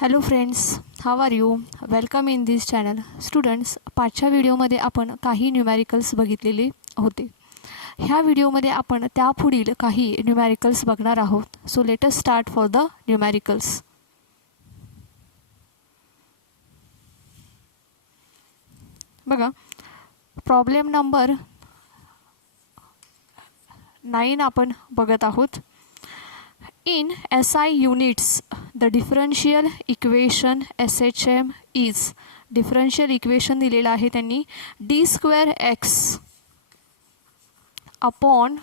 Hello friends, how are you? Welcome in this channel. Students, पाचच्या व्हिडिओमध्ये आपण काही न्यूमॅरिकल्स बघितलेले होते. ह्या व्हिडिओमध्ये आपण त्यापुढील काही न्यूमॅरिकल्स बघणार आहोत. So let us start for the numericals. बघा, प्रॉब्लेम नंबर 9 आपण बघत आहोत. In SI units, the differential equation SHM is differential equation दिलेला आहे त्यांनी d square x upon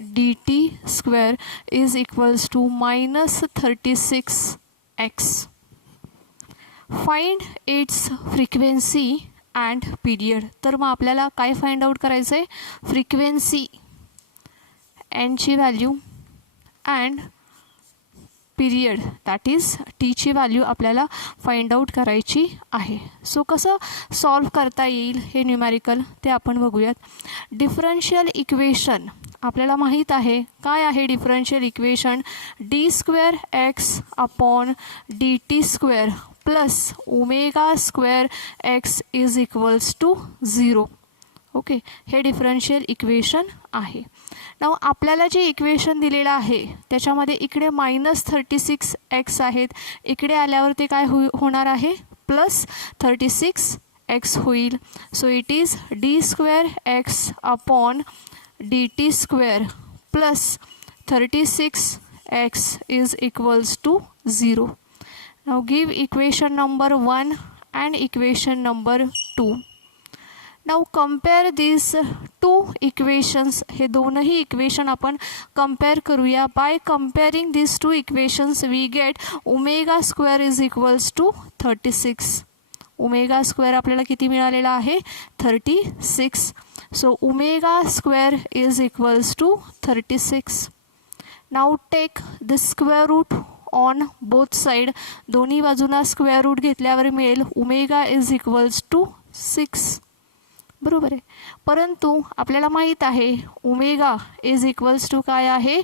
dt square is equals to minus 36x. Find its frequency and period. तर मग आपल्याला काय फाइंड आउट करायचं आहे? फ्रिक्वेन्सी n ची value and period that is T ची व्हॅल्यू आपल्याला फाइंड आउट करायची आहे. सो कसं सॉल्व करता येईल हे न्यूमॅरिकल ते आपण बघूयात. डिफरन्शियल इक्वेशन आपल्याला माहीत आहे. काय आहे differential equation? D square x upon d t square plus omega square x is equals to 0. Okay, हे डिफरन्शियल इक्वेशन आहे. नाव आपल्याला जे इक्वेशन दिलेलं आहे त्याच्यामध्ये इकडे -36x आहेत, इकडे आल्यावर ते काय होणार आहे? +36x होईल. So it is d square x upon d t square plus 36x is equals to 0. Now give equation number 1 and equation number 2. Now compare this two equations. हे दोनही इक्वेशन आपण कंपेअर करूया. By comparing this two equations we get omega square is equals to 36. Omega square आपल्याला किती मिळालेला आहे? 36. So omega square is equals to 36. Now take the square root on both side. दोन्ही बाजूंना स्क्वेअर रूट घेतल्यावर मिळेल omega is equals to 6. बरोबर आहे. परंतु आपल्याला माहीत आहे ओमेगा इज इक्वल्स टू काय आहे?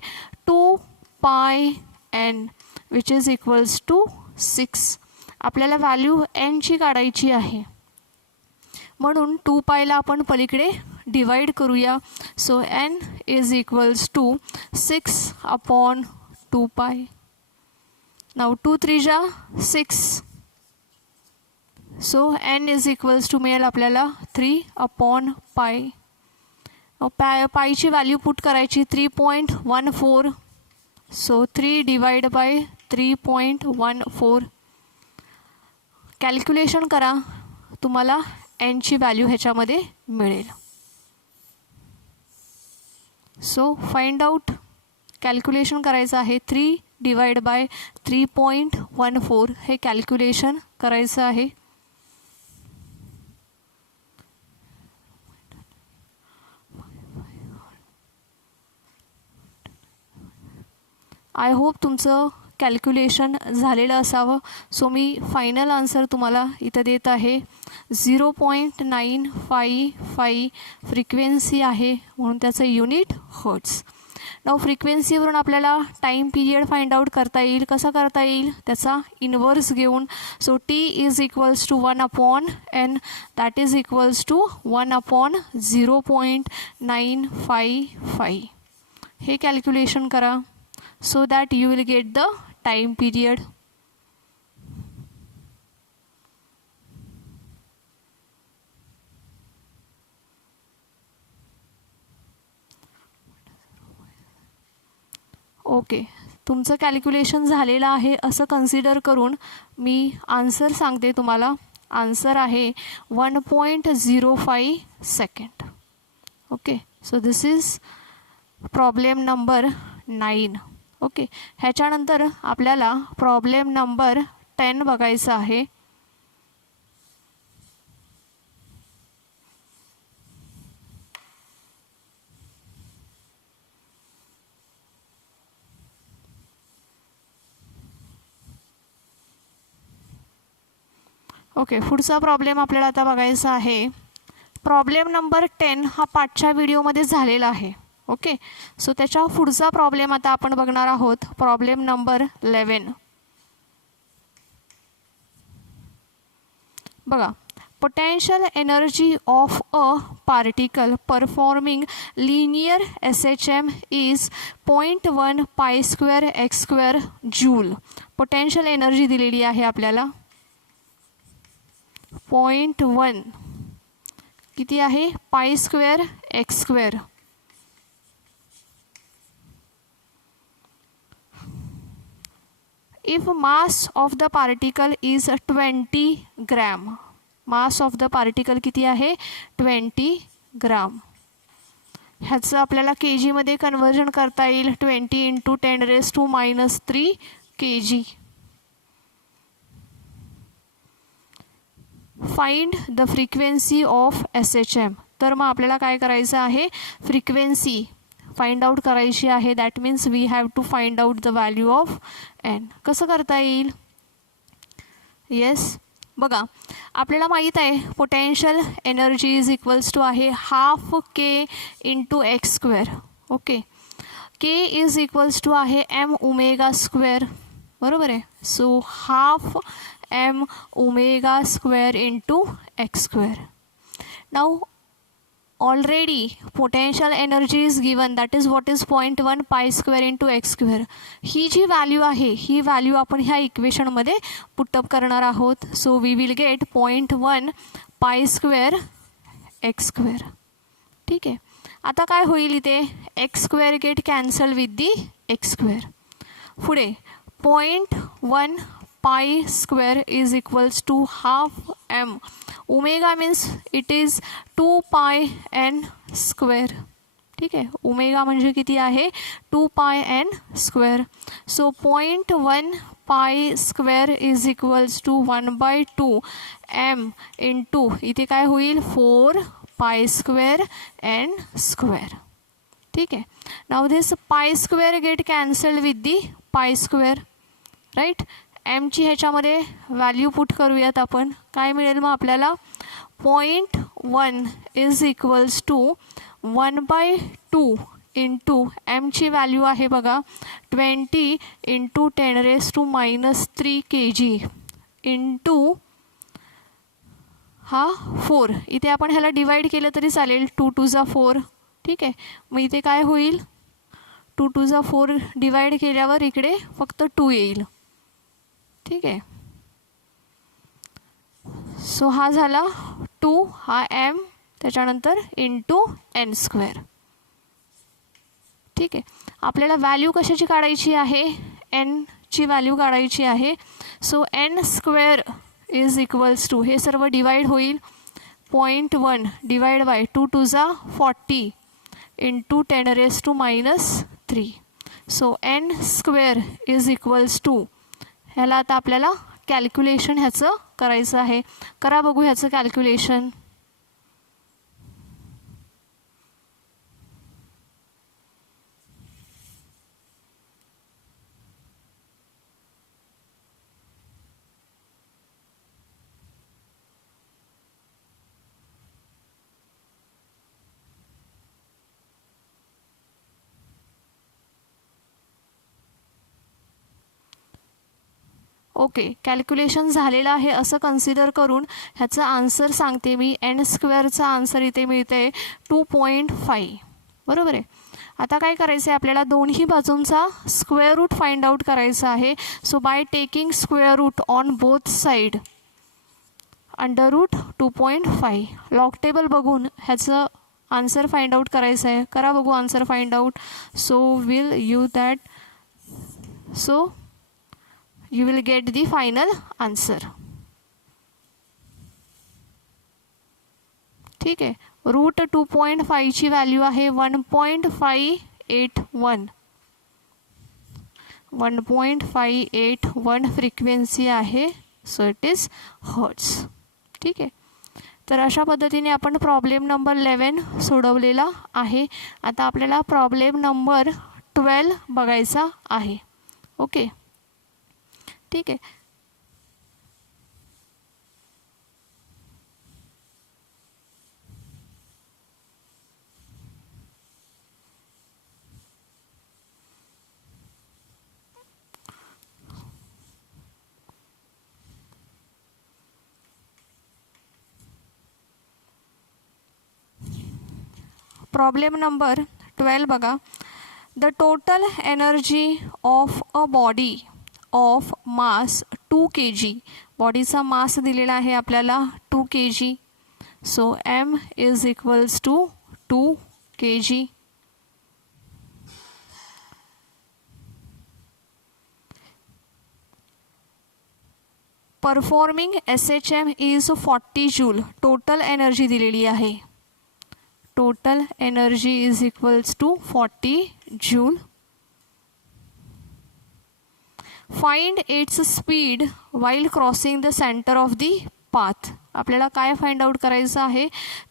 2πn which is equals to 6. आपल्याला व्हॅल्यू n ची काढायची आहे म्हणून 2π ला आपण पलीकडे डिवाइड करूया. So n is equals to 6 upon 2π. Now 2 3 6. So n is equals to मिळेल आपल्याला 3/π. पायची व्हॅल्यू पुट करायची 3.14. So 3 divide by 3.14. कॅल्क्युलेशन करा, तुम्हाला n ची व्हॅल्यू ह्याच्यामध्ये मिळेल. सो फाइंड आउट, कॅल्क्युलेशन करायचं आहे. 3 डिवाइड बाय 3.14 हे कॅल्क्युलेशन करायचं आहे. आय होप तुमचं कॅल्क्युलेशन झालेलं असावं. सो मी फायनल आन्सर तुम्हाला इथं देत आहे. 0.955 फ्रिक्वेन्सी आहे म्हणून त्याचं युनिट हर्ट्स. नाव फ्रिक्वेन्सीवरून आपल्याला टाईम पिरियड फाइंड आउट करता येईल. कसं करता येईल? त्याचा इन्व्हर्स घेऊन. So t is equals to 1/n that is equals to 1/0.955. हे कॅल्क्युलेशन करा so that you will get the time period. Okay, तुमचं कॅल्क्युलेशन झालेलं आहे असं कन्सिडर करून मी आन्सर सांगते तुम्हाला. आन्सर आहे 1.05 second. Okay, so this is problem number 9. Okay, ह्याच्यानंतर आपल्याला प्रॉब्लेम नंबर 10 बघायचं आहे. ओके, पुढचा प्रॉब्लेम आपल्याला आता बघायचा आहे. प्रॉब्लेम नंबर 10 हा पाचच्या व्हिडिओमध्ये झालेला आहे. ओके, सो त्याच्या पुढचा प्रॉब्लेम आता आपण बघणार आहोत. Problem number 11. बघा, potential energy of a particle performing linear SHM is 0.1 pi square x square joule. potential energy दिलेली आहे आपल्याला 0.1 किती आहे pi square x square. If mass of the particle is 20 gram, mass of the particle किती आहे 20 ग्राम. ह्याचं आपल्याला के जीमध्ये कन्वर्जन करता येईल 20 × 10⁻³ kg. Find the frequency of SHM. तर मग आपल्याला काय करायचं आहे फ्रिक्वेन्सी फाइंड आउट करायची आहे. That means we have to find out the value of n. कसं करता येईल. येस, बघा आपल्याला माहीत आहे potential energy is equals to आहे ½ k × x². Okay, k is equals to आहे m⍵². बरोबर आहे. So ½ m⍵² × x². Now already potential energy is given, that is what is 0.1 pi square × x². ही जी व्हॅल्यू आहे ही व्हॅल्यू आपण ह्या इक्वेशनमध्ये पुटअप करणार आहोत. So we will get 0.1 pi square x². ठीक आहे. आता काय होईल इथे x² gate cancel with the x². पुढे 0.1 pi square is equals to ½ m. Omega means it is 2 pi n². ठीक आहे. ओमेगा म्हणजे किती आहे 2 pi n². So 0.1 pi square is equals to 1/2 m into इथे काय होईल 4 pi² n². ठीक आहे. Now this pi² get cancelled with the pi². Right. एमची ह्याच्यामध्ये व्हॅल्यू पुट करूयात आपण. काय मिळेल मग आपल्याला 0.1 इज इक्वल्स टू 1/2 इंटू एमची व्हॅल्यू आहे बघा 20 × 10⁻³ kg इंटू हा 4. इथे आपण ह्याला डिवाइड केलं तरी चालेल 2 × 4. ठीक आहे. मग इथे काय होईल 2 × 4 डिवाइड केल्यावर इकडे फक्त 2 येईल. ठीक आहे. सो हा झाला 2, हा m, त्याच्यानंतर इंटू n². ठीक आहे. आपल्याला व्हॅल्यू कशाची काढायची आहे nची व्हॅल्यू काढायची आहे. So n² is equals to हे सर्व डिवाइड होईल 0.1 divide by 2 × 40 into 10⁻³ so n² is equals to ह्याला आता आपल्याला कॅल्क्युलेशन ह्याचं करायचं आहे. करा बघू ह्याचं कॅल्क्युलेशन. ओके, कॅल्क्युलेशन झालेलं आहे असं कन्सिडर करून ह्याचं आन्सर सांगते मी. n² आन्सर इथे मिळते 2.5. बरोबर आहे. आता काय करायचं आहे आपल्याला दोन्ही बाजूंचा स्क्वेअर रूट फाइंड आउट करायचा आहे. So by taking square root on both side √2.5 log table बघून ह्याचं आन्सर फाइंड आउट करायचं आहे. करा बघू answer find out. So will use that. So you will get the final answer. ठीक आहे. √2.5 ची व्हॅल्यू आहे 1.581. 1.581 फ्रिक्वेन्सी आहे. So it is hertz. ठीक आहे. तर अशा पद्धतीने आपण प्रॉब्लेम नंबर 11 सोडवलेला आहे. आता आपल्याला प्रॉब्लेम नंबर 12 बघायचा आहे. ओके. ठीक आहे. प्रॉब्लेम नंबर 12 बघा. The total energy of a body of mass 2 kg. बॉडीचा मास दिलेला आहे आपल्याला 2 kg. So m is equals to 2 kg. Performing SHM is 40 joule. Total energy दिलेली आहे. Total energy is equals to 40 joule. Find its speed while crossing the centre of the path. आपल्याला काय find out करायचं आहे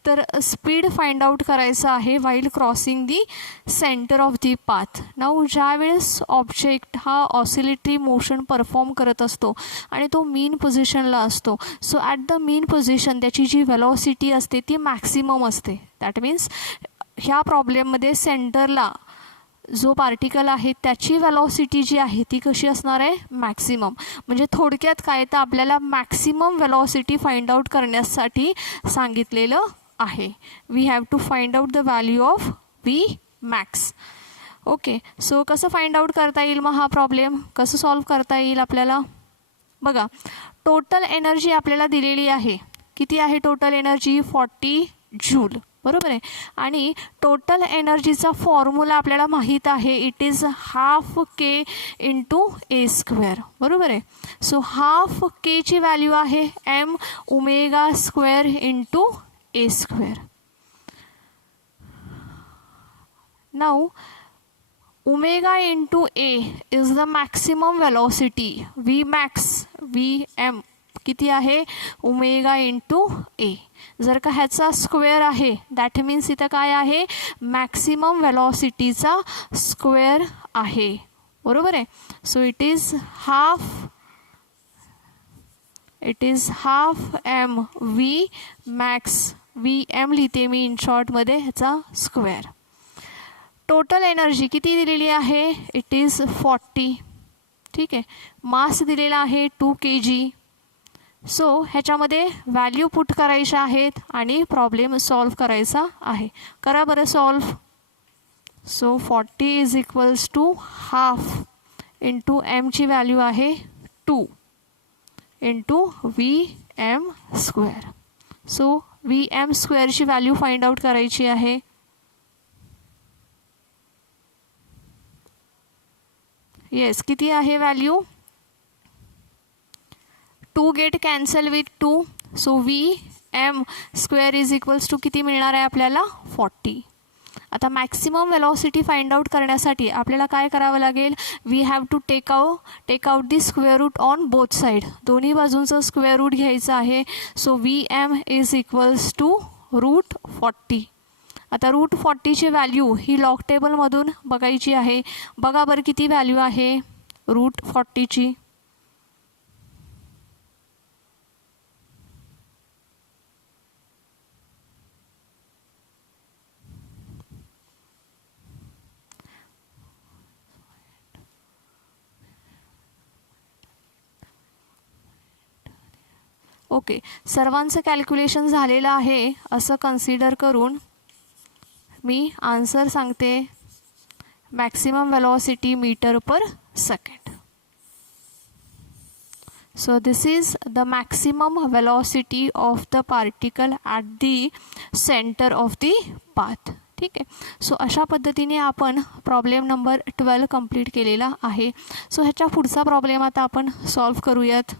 तर speed find out करायचं आहे while crossing the centre of the path. Now ज्यावेळेस ऑब्जेक्ट हा ऑसिलेटरी मोशन परफॉर्म करत असतो आणि तो मीन पोझिशनला असतो, so at the mean position त्याची जी वेलॉसिटी असते ती मॅक्सिमम असते. दॅट मीन्स ह्या प्रॉब्लेममध्ये सेंटरला जो पार्टिकल आहे त्याची वेलॉसिटी जी आहे ती कशी असणार आहे, मॅक्सिमम. म्हणजे थोडक्यात काय तर आपल्याला मॅक्सिमम वेलॉसिटी फाइंड आउट करण्यासाठी सांगितलेलं आहे. We have to find out the value of v max. Okay, so कसं फाइंड आउट करता येईल मग हा प्रॉब्लेम कसं सॉल्व करता येईल आपल्याला. बघा, टोटल एनर्जी आपल्याला दिलेली आहे. किती आहे टोटल एनर्जी, 40 जूल, बरोबर आहे. आणि टोटल एनर्जीचा फॉर्म्युला आपल्याला माहीत आहे, it is half k into a square, बरोबर आहे. सो हाफ केची व्हॅल्यू आहे m omega square into a square. Now omega into a is the maximum velocity. V max v m किती आहे, ओमेगा इंटू ए. जर का ह्याचा स्क्वेअर आहे दॅट मीन्स इथं काय आहे, मॅक्सिमम वेलॉसिटीचा स्क्वेअर आहे, बरोबर आहे. So it is half m v max. V m लिहिते मी इन शॉर्टमध्ये, ह्याचा स्क्वेअर. टोटल एनर्जी किती दिलेली आहे, इट इज 40. ठीक आहे. मास दिलेला आहे 2 kg. सो ह्याच्यामध्ये व्हॅल्यू पुट करायच्या आहेत आणि प्रॉब्लेम सॉल्व करायचा आहे. करा बरं solve. So 40 is equals to half into एमची व्हॅल्यू आहे 2 into v m square. So v m स्क्वेअरची व्हॅल्यू फाइंड आउट करायची आहे. येस, किती आहे value, 2 get cancel with 2. So v m square is equals to किती मिळणार आहे आपल्याला, 40. आता मॅक्सिमम वेलॉसिटी फाइंड आउट करण्यासाठी आपल्याला काय करावं लागेल, we have to take out the square root on both side. दोन्ही बाजूंचं स्क्वेअर रूट घ्यायचं आहे. So v m is equals to root 40. आता रूट 40ची व्हॅल्यू ही लॉग टेबलमधून बघायची आहे. बघा बरं किती व्हॅल्यू आहे रूट 40ची. ओके, सर्वांचं कॅल्क्युलेशन झालेलं आहे असं कन्सिडर करून मी आन्सर सांगते. Maximum velocity metre per second. So this is the maximum velocity of the particle at the centre of the path. ठीक आहे. सो अशा पद्धतीने आपण प्रॉब्लेम नंबर 12 कंप्लीट केलेला आहे. सो ह्याच्या पुढचा प्रॉब्लेम आता आपण सॉल्व करूयात.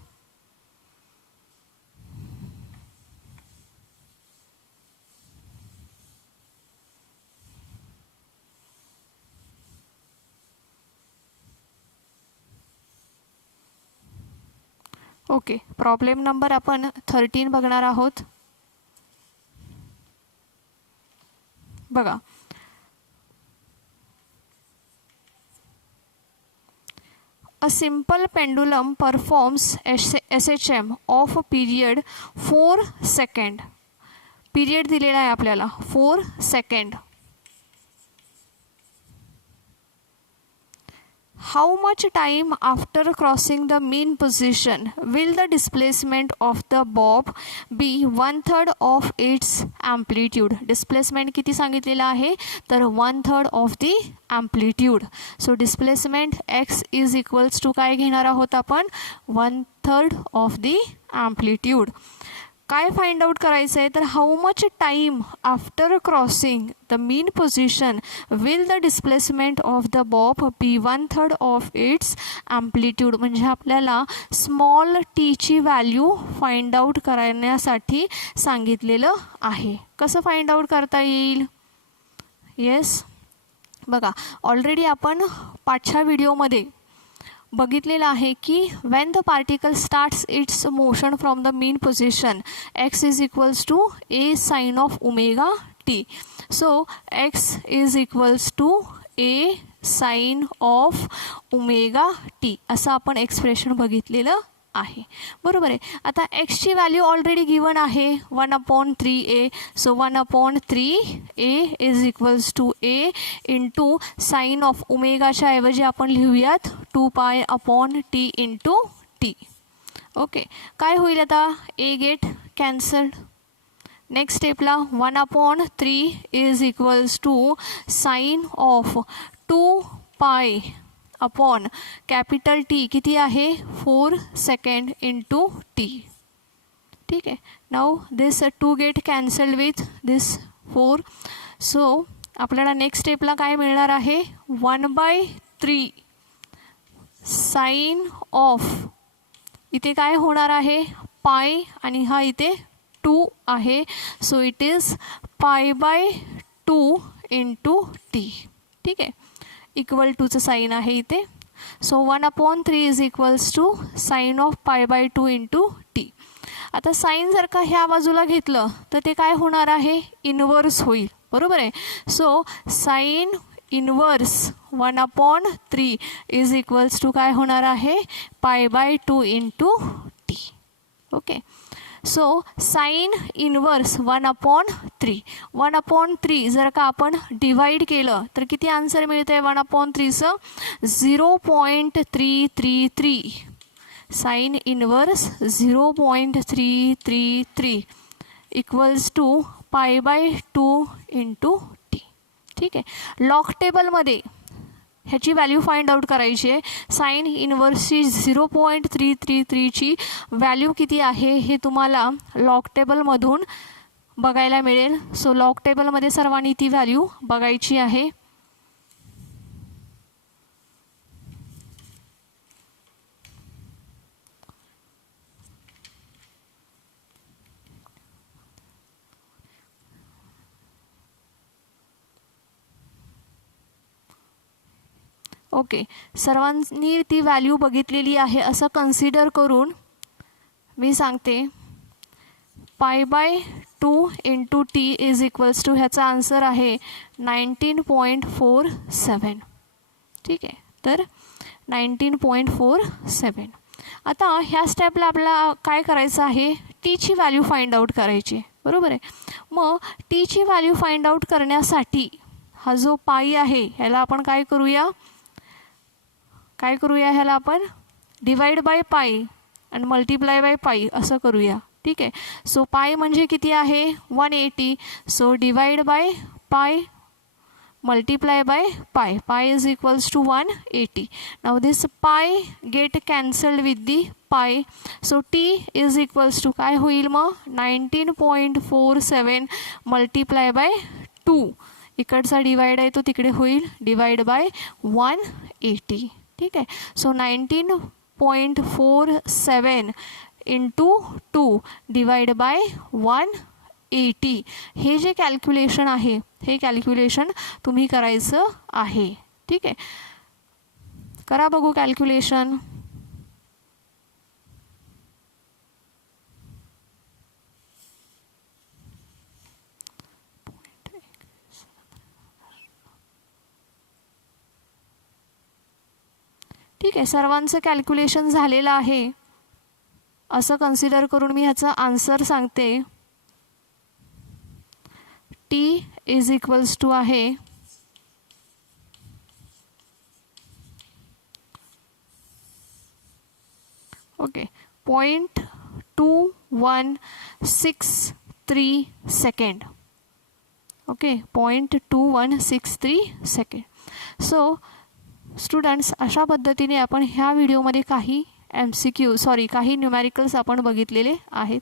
ओके, प्रॉब्लेम नंबर आपण 13 बघणार आहोत. बघा, a simple pendulum performs SHM of period 4 second. Period दिलेला आहे आपल्याला 4 second. how much time after crossing the mean position will the displacement of the bob be 1/3 of its amplitude. Displacement किती सांगितलेलं आहे तर 1/3 of the amplitude. So displacement x is equals to काय घेणार आहोत आपण 1/3 ऑफ दी ॲम्प्लिट्यूड. काय find out करायचं आहे तर how much time after crossing the mean position will the displacement of the bob be 1/3 of its amplitude. म्हणजे आपल्याला स्मॉल टीची व्हॅल्यू फाइंड आउट करण्यासाठी सांगितलेलं आहे. कसं फाइंड आउट करता येईल. येस बघा ऑलरेडी आपण पाचच्या व्हिडिओमध्ये बघितलेलं आहे की when the particle starts its motion from the mean position x is equals to a sin of omega t. So x is equals to a sin of omega t असं आपण expression बघितलेलं आहे. बरोबर आहे. आता एक्सची व्हॅल्यू ऑलरेडी गिवन आहे 1/3a. So 1/3a is equals to a into sine of ओमेगाच्या ऐवजी आपण लिहूयात 2π/t इंटू t. ओके काय होईल आता a गेट कॅन्सल्ड. नेक्स्ट स्टेपला 1/3 is equals to sine of 2π upon capital t किती आहे 4 सेकंड इंटू टी. ठीक आहे. Now this 2 get cancel with this 4. सो आपल्याला नेक्स्ट स्टेपला काय मिळणार आहे 1/3 साइन ऑफ इथे काय होणार आहे पाय आणि हा इथे 2 आहे. So it is π/2 into t. ठीक आहे. इक्वल टूचं साईन आहे इथे. So 1/3 is equals to sine of π/2 into t. आता साईन जर का ह्या बाजूला घेतलं तर ते काय होणार आहे इनवर्स होईल. बरोबर आहे. So sine inverse 1/3 is equals to काय होणार आहे π/2 into t. Okay. So sine inverse 1/3 1/3 जर का आपण डिवाइड केलं तर किती आन्सर मिळतं आहे 1/3चं 0.333. Sine inverse 0.333 equals to π/2 into t. ठीक आहे. लॉग टेबलमध्ये ह्याची व्हॅल्यू फाइंड आउट करायची आहे. साइन इनवर्सची 0.333ची व्हॅल्यू किती आहे हे तुम्हाला लॉग टेबलमधून बघायला मिळेल. सो लॉग टेबलमध्ये सर्वांनी ती व्हॅल्यू बघायची आहे. ओके सर्वांनी ती व्हॅल्यू बघितलेली आहे असं कन्सिडर करून मी सांगते π/2 into t is equals to ह्याचा आन्सर आहे 19.47. ठीक आहे. तर 19.47. आता ह्या स्टेपला आपल्याला काय करायचं आहे टीची व्हॅल्यू फाइंड आउट करायची. बरोबर आहे. मग टीची व्हॅल्यू फाइंड आउट करण्यासाठी हा जो पाई आहे ह्याला आपण काय करूया ह्याला आपण डिवाइड बाय पाई आणि मल्टिप्लाय बाय पाई असं करूया. ठीक आहे. सो पाय म्हणजे किती आहे 180. So divide by pi multiply by pi. Pi is equals to 180. Now this pi get cancelled with the pi. So t is equals to काय होईल मग 19.47 मल्टिप्लाय बाय 2. इकडचा डिवाइड आहे तो तिकडे होईल डिवाइड बाय 180. ठीक आहे. So 19.47 into 2 divide by 180. हे जे कॅल्क्युलेशन आहे हे कॅल्क्युलेशन तुम्ही करायचं आहे. ठीक आहे. करा बघू कॅल्क्युलेशन. ठीक आहे. सर्वांचं कॅल्क्युलेशन झालेलं आहे असं कन्सिडर करून मी ह्याचा आन्सर सांगते. टी इज इक्वल्स टू आहे okay 0.2163 second. Okay 0.2163 second. So students, अशा पद्धतीने आपण ह्या व्हिडिओमध्ये काही काही न्यूमॅरिकल्स आपण बघितलेले आहेत.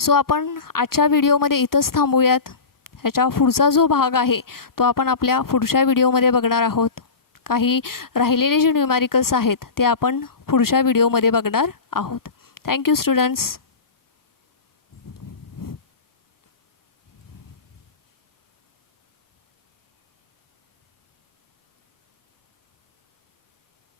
सो आपण आजच्या व्हिडिओमध्ये इथंच थांबूयात. ह्याच्या पुढचा जो भाग आहे तो आपण आपल्या पुढच्या व्हिडिओमध्ये बघणार आहोत. काही राहिलेले जे न्यूमॅरिकल्स आहेत ते आपण पुढच्या व्हिडिओमध्ये बघणार आहोत. Thank you students.